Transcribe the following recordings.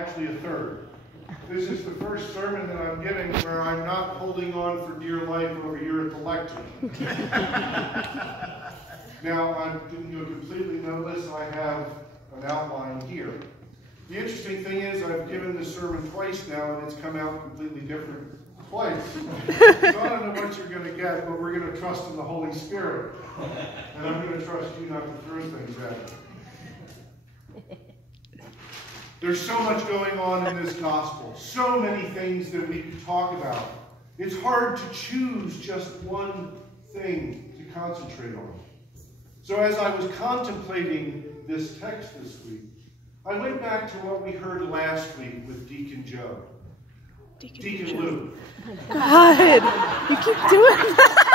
actually a third. This is the first sermon that I'm giving where I'm not holding on for dear life over here at the lectern. Now, I'm completely notice I have an outline here. The interesting thing is I've given this sermon twice now, and it's come out completely different twice. So I don't know what you're going to get, but we're going to trust in the Holy Spirit. And I'm going to trust you not to throw things at me. There's so much going on in this gospel. So many things that we could talk about. It's hard to choose just one thing to concentrate on. So as I was contemplating this text this week, I went back to what we heard last week with Deacon Joe. Deacon Lou. God, you keep doing that.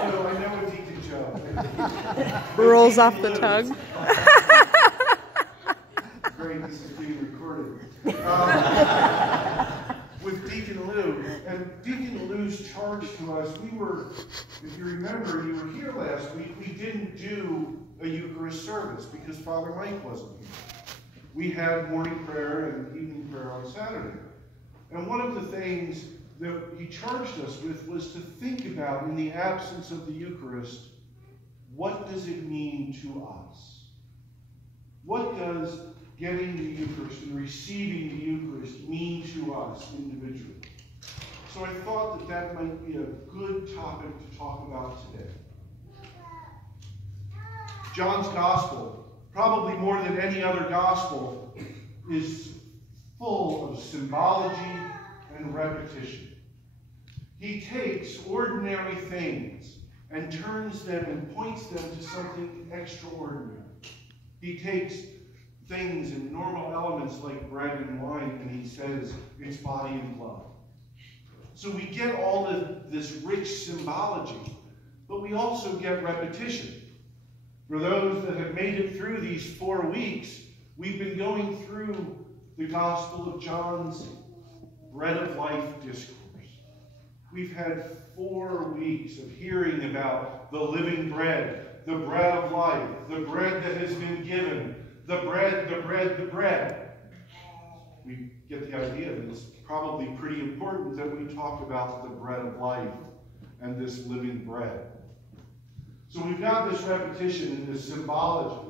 I know a Deacon Joe. Rolls off the tongue. Great, this is being recorded. With Deacon Lou. And Deacon Lou's charge to us, we were, if you remember, you were here last week, we didn't do a Eucharist service because Father Mike wasn't here. We had morning prayer and evening prayer on Saturday. And one of the things that he charged us with was to think about, in the absence of the Eucharist, what does it mean to us? What does getting the Eucharist and receiving the Eucharist mean to us individually? So I thought that that might be a good topic to talk about today. John's Gospel, probably more than any other Gospel, is full of symbology and repetition. He takes ordinary things and turns them and points them to something extraordinary. He takes things and normal elements like bread and wine, and he says it's body and blood. So we get all of this rich symbology, but we also get repetition. For those that have made it through these 4 weeks, we've been going through the Gospel of John's Bread of Life discourse. We've had 4 weeks of hearing about the living bread, the bread of life, the bread that has been given, the bread, the bread, the bread. We get the idea that it's probably pretty important that we talk about the bread of life and this living bread. So we've got this repetition and this symbology.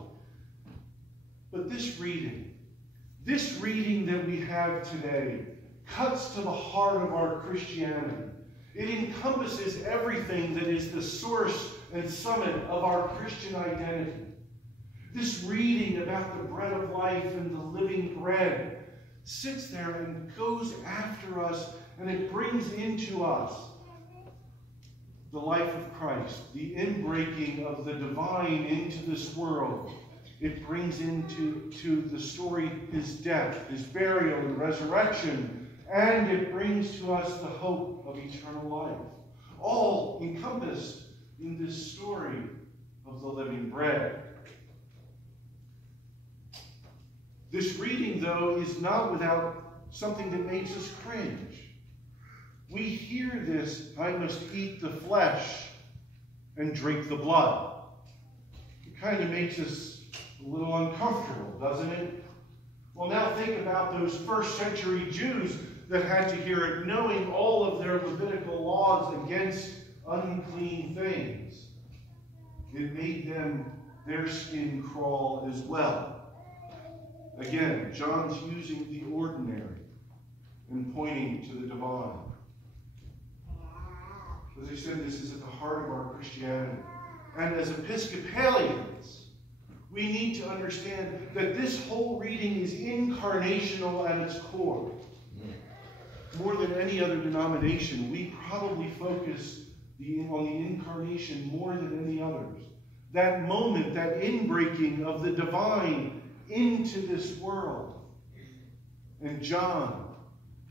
But this reading that we have today cuts to the heart of our Christianity. It encompasses everything that is the source and summit of our Christian identity. This reading about the bread of life and the living bread sits there and goes after us, and it brings into us the life of Christ, the inbreaking of the divine into this world. It brings into the story his death, his burial and resurrection, and it brings to us the hope of eternal life. All encompassed in this story of the living bread. This reading, though, is not without something that makes us cringe. We hear this, I must eat the flesh and drink the blood. It kind of makes us a little uncomfortable, doesn't it? Well, now think about those first century Jews that had to hear it, knowing all of their Levitical laws against unclean things. It made their skin crawl as well. Again, John's using the ordinary and pointing to the divine. As I said, this is at the heart of our Christianity. And as Episcopalians, we need to understand that this whole reading is incarnational at its core. More than any other denomination, we probably focus on the incarnation more than any others. That moment, that inbreaking of the divine into this world. And John,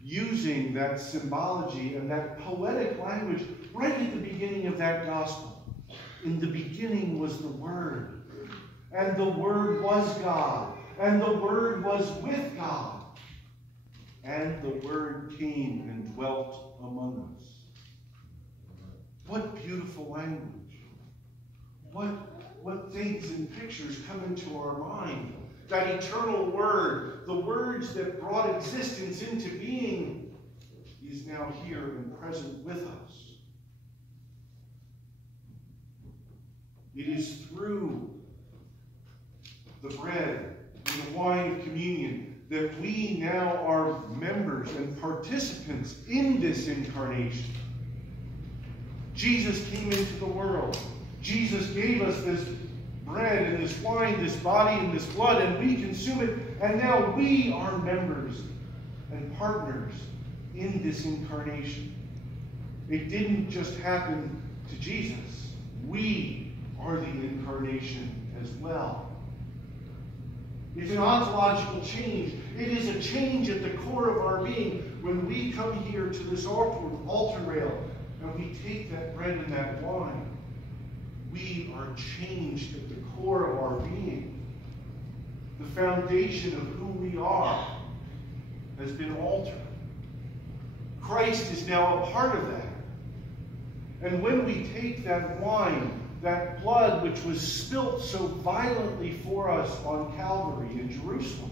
using that symbology and that poetic language right at the beginning of that gospel. In the beginning was the Word, and the Word was God, and the Word was with God, and the Word came and dwelt among us. What beautiful language. What things and pictures come into our mind that eternal Word, the words that brought existence into being, is now here and present with us. It is through the bread and the wine of communion that we now are members and participants in this incarnation. Jesus came into the world. Jesus gave us this bread and this wine, this body and this blood, and we consume it, and now we are members and partners in this incarnation. It didn't just happen to Jesus. We are the incarnation as well. It's an ontological change. It is a change at the core of our being. When we come here to this altar rail and we take that bread and that wine, we are changed at the core of our being. The foundation of who we are has been altered. Christ is now a part of that. And when we take that wine, that blood which was spilt so violently for us on Calvary in Jerusalem,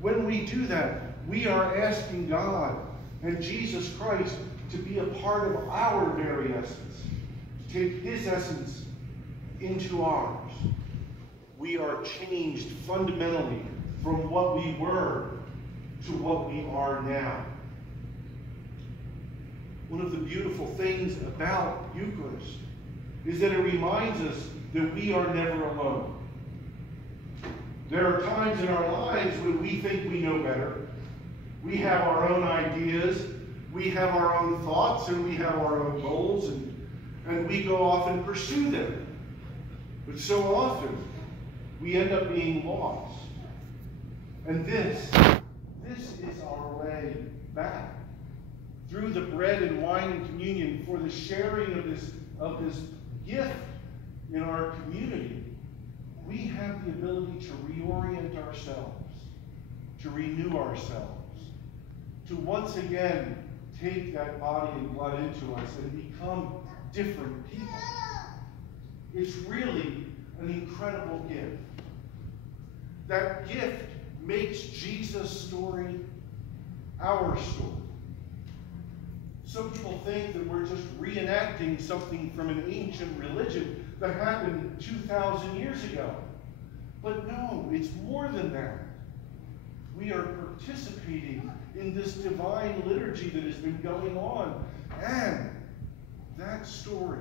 when we do that, we are asking God and Jesus Christ to be a part of our very essence, to take his essence into ours. We are changed fundamentally from what we were to what we are now. One of the beautiful things about Eucharist is that it reminds us that we are never alone. There are times in our lives when we think we know better. We have our own ideas, we have our own thoughts, and we have our own goals, and we go off and pursue them. But so often, we end up being lost. And this is our way back. Through the bread and wine and communion, for the sharing of this gift in our community, we have the ability to reorient ourselves, to renew ourselves, to once again take that body and blood into us and become different people. It's really an incredible gift. That gift makes Jesus' story our story. Some people think that we're just reenacting something from an ancient religion that happened 2,000 years ago. But no, it's more than that. We are participating in this divine liturgy that has been going on. And that story,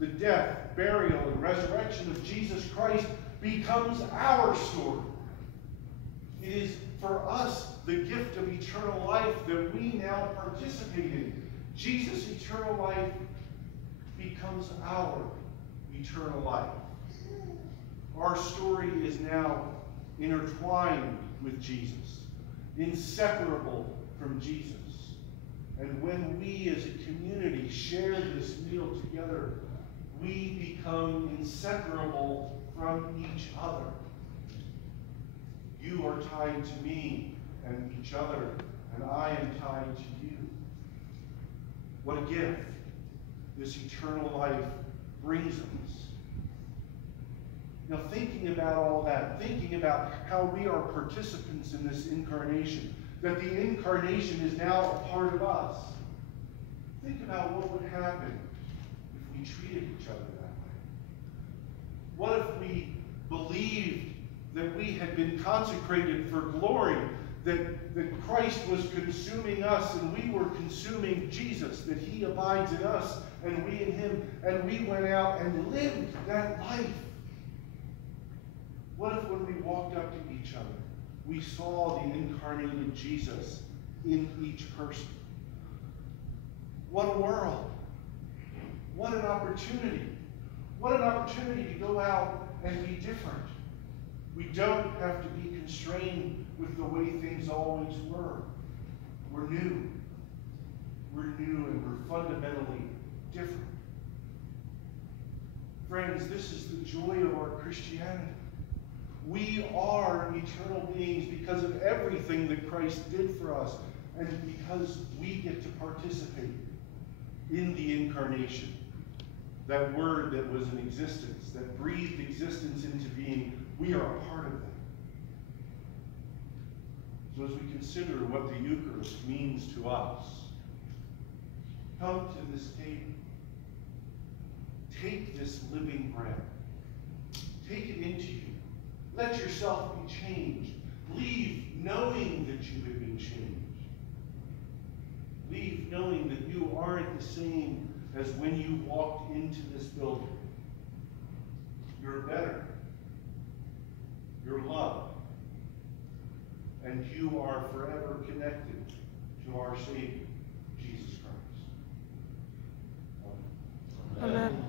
the death, burial, and resurrection of Jesus Christ, becomes our story. It is for us the gift of eternal life that we now participate in. Jesus' eternal life becomes our eternal life. Our story is now intertwined with Jesus, inseparable from Jesus. And when we as a community share this meal together, we become inseparable from each other. You are tied to me and each other, and I am tied to you. What a gift this eternal life brings us. Now, thinking about all that, thinking about how we are participants in this incarnation, that the incarnation is now a part of us, think about what would happen if we treated each other that way. What if we believed that we had been consecrated for glory, that Christ was consuming us and we were consuming Jesus, that he abides in us and we in him, and we went out and lived that life? What if when we walked up to each other, we saw the incarnated Jesus in each person? What a world. What an opportunity. What an opportunity to go out and be different. We don't have to be constrained with the way things always were. We're new. We're new and we're fundamentally different. Friends, this is the joy of our Christianity. We are eternal beings because of everything that Christ did for us, and because we get to participate in the incarnation. That word that was in existence, that breathed existence into being, we are a part of that. So as we consider what the Eucharist means to us, come to this table. Take this living bread. Take it into you. Let yourself be changed. Leave knowing that you have been changed. Leave knowing that you aren't the same as when you walked into this building. You're better. You're loved. And you are forever connected to our Savior, Jesus Christ. Amen. Amen.